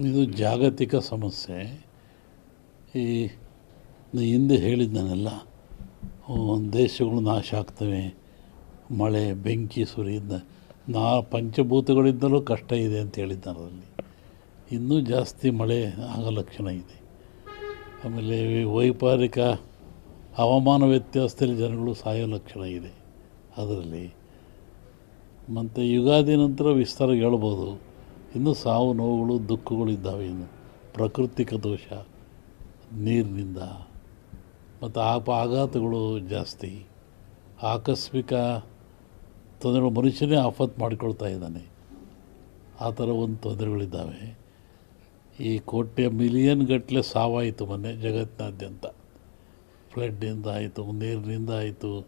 ಇದು ಜಾಗತಿಕ ಸಮಸ್ಯೆ. ಈ ಹಿಂದೆ ಹೇಳಿದ್ದನ್ನೆಲ್ಲ ದೇಶಗಳು ನಾಶ ಆಗ್ತವೆ. ಮಳೆ, ಬೆಂಕಿ ಸುರಿಯಿಂದ ನಾ ಪಂಚಭೂತಗಳಿಂದಲೂ ಕಷ್ಟ ಇದೆ ಅಂತ ಹೇಳಿದ್ದಾರೆ ಅದರಲ್ಲಿ ಇನ್ನೂ ಜಾಸ್ತಿ ಮಳೆ ಆಗೋ ಲಕ್ಷಣ ಇದೆ. ಆಮೇಲೆ ವೈಪಾರಿಕ ಹವಾಮಾನ ವ್ಯತ್ಯಾಸದಲ್ಲಿ ಜನಗಳು ಸಾಯೋ ಲಕ್ಷಣ ಇದೆ. ಅದರಲ್ಲಿ ಮತ್ತು ಯುಗಾದಿ ನಂತರ ವಿಸ್ತಾರ ಹೇಳ್ಬೋದು. ಇನ್ನೂ ಸಾವು ನೋವುಗಳು, ದುಃಖಗಳು ಇದ್ದಾವೆ ಇನ್ನು. ಪ್ರಾಕೃತಿಕ ದೋಷ, ನೀರಿನಿಂದ. ಮತ್ತು ಆಪ, ಆಘಾತಗಳು ಜಾಸ್ತಿ. ಆಕಸ್ಮಿಕ ತೊಂದರೆಗಳು, ಮನುಷ್ಯನೇ ಆಫತ್ ಮಾಡಿಕೊಳ್ತಾ ಇದ್ದಾನೆ. ಆ ಥರ ಒಂದು ತೊಂದರೆಗಳಿದ್ದಾವೆ. ಈ ಕೋಟೆ ಮಿಲಿಯನ್ ಗಟ್ಟಲೆ ಸಾವಾಯಿತು ಮೊನ್ನೆ ಜಗತ್ತಿನಾದ್ಯಂತ. ಫ್ಲಡ್ಡಿಂದ ಆಯಿತು, ನೀರಿನಿಂದ ಆಯಿತು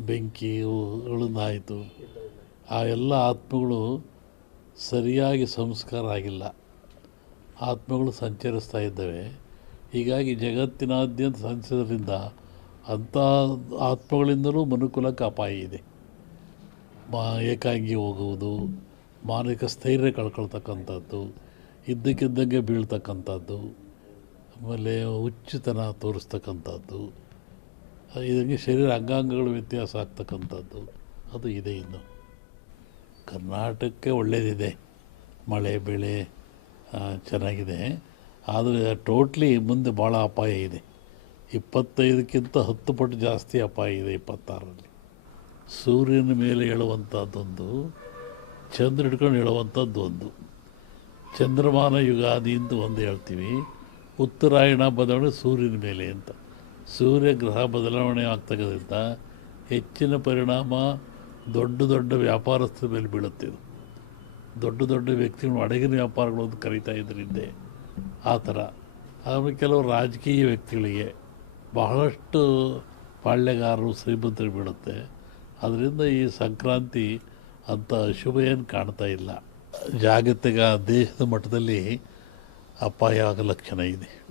ಬೆಂಕಿಗಳಿಂದ ಆಯಿತು. ಆ ಎಲ್ಲ ಆತ್ಮಗಳು ಸರಿಯಾಗಿ ಸಂಸ್ಕಾರ ಆಗಿಲ್ಲ. ಆತ್ಮಗಳು ಸಂಚರಿಸ್ತಾ ಇದ್ದಾವೆ. ಹೀಗಾಗಿ ಜಗತ್ತಿನಾದ್ಯಂತ ಸಂಚರಿಸೋದ್ರಿಂದ ಅಂಥ ಆತ್ಮಗಳಿಂದಲೂ ಮನುಕುಲಕ್ಕೆ ಅಪಾಯ ಇದೆ. ಮಾ, ಏಕಾಂಗಿ ಹೋಗುವುದು, ಮಾನಸಿಕ ಸ್ಥೈರ್ಯ ಕಳ್ಕೊಳ್ತಕ್ಕಂಥದ್ದು, ಇದ್ದಕ್ಕಿದ್ದಂಗೆ ಬೀಳ್ತಕ್ಕಂಥದ್ದು, ಆಮೇಲೆ ಹುಚ್ಚುತನ ತೋರಿಸ್ತಕ್ಕಂಥದ್ದು, ಇದಕ್ಕೆ ಶರೀರ ಅಂಗಾಂಗಗಳು ವ್ಯತ್ಯಾಸ ಆಗ್ತಕ್ಕಂಥದ್ದು. ಅದು ಇದೆ ಇನ್ನು. ಕರ್ನಾಟಕಕ್ಕೆ ಒಳ್ಳೆಯದಿದೆ ಮಳೆ, ಬೆಳೆ ಚೆನ್ನಾಗಿದೆ. ಆದರೆ ಟೋಟ್ಲಿ ಮುಂದೆ ಭಾಳ ಅಪಾಯ ಇದೆ. ಇಪ್ಪತ್ತೈದಕ್ಕಿಂತ ಹತ್ತು ಪಟ್ಟು ಜಾಸ್ತಿ ಅಪಾಯ ಇದೆ ಇಪ್ಪತ್ತಾರರಲ್ಲಿ. ಸೂರ್ಯನ ಮೇಲೆ ಹೇಳುವಂಥದ್ದೊಂದು ಚಂದ್ರ ಹಿಡ್ಕೊಂಡು ಹೇಳುವಂಥದ್ದು ಒಂದು. ಚಂದ್ರಮಾನ ಯುಗಾದಿ ಅಂತ ಒಂದು ಹೇಳ್ತೀವಿ. ಉತ್ತರಾಯಣ ಬದಲಾವಣೆ ಸೂರ್ಯನ ಮೇಲೆ ಅಂತ. ಸೂರ್ಯ ಗ್ರಹ ಬದಲಾವಣೆ ಆಗ್ತಕ್ಕಂಥ ಹೆಚ್ಚಿನ ಪರಿಣಾಮ ದೊಡ್ಡ ದೊಡ್ಡ ವ್ಯಾಪಾರಸ್ಥರ ಮೇಲೆ ಬೀಳುತ್ತೆ ಇದು. ದೊಡ್ಡ ದೊಡ್ಡ ವ್ಯಕ್ತಿಗಳು ಅಡಗಿನ ವ್ಯಾಪಾರಗಳು ಅಂತ ಕರೀತಾ ಇದ್ರು ಹಿಂದೆ ಆ ಥರ. ಆಮೇಲೆ ಕೆಲವು ರಾಜಕೀಯ ವ್ಯಕ್ತಿಗಳಿಗೆ ಬಹಳಷ್ಟು ಪಾಳ್ಯಗಾರರು ಶ್ರೀಮಂತರು ಬೀಳುತ್ತೆ. ಅದರಿಂದ ಈ ಸಂಕ್ರಾಂತಿ ಅಂತ ಶುಭ ಏನು ಕಾಣ್ತಾ ಇಲ್ಲ. ಜಾಗತಿಕ ದೇಶದ ಮಟ್ಟದಲ್ಲಿ ಅಪಾಯ ಆಗೋ ಲಕ್ಷಣ ಇದೆ.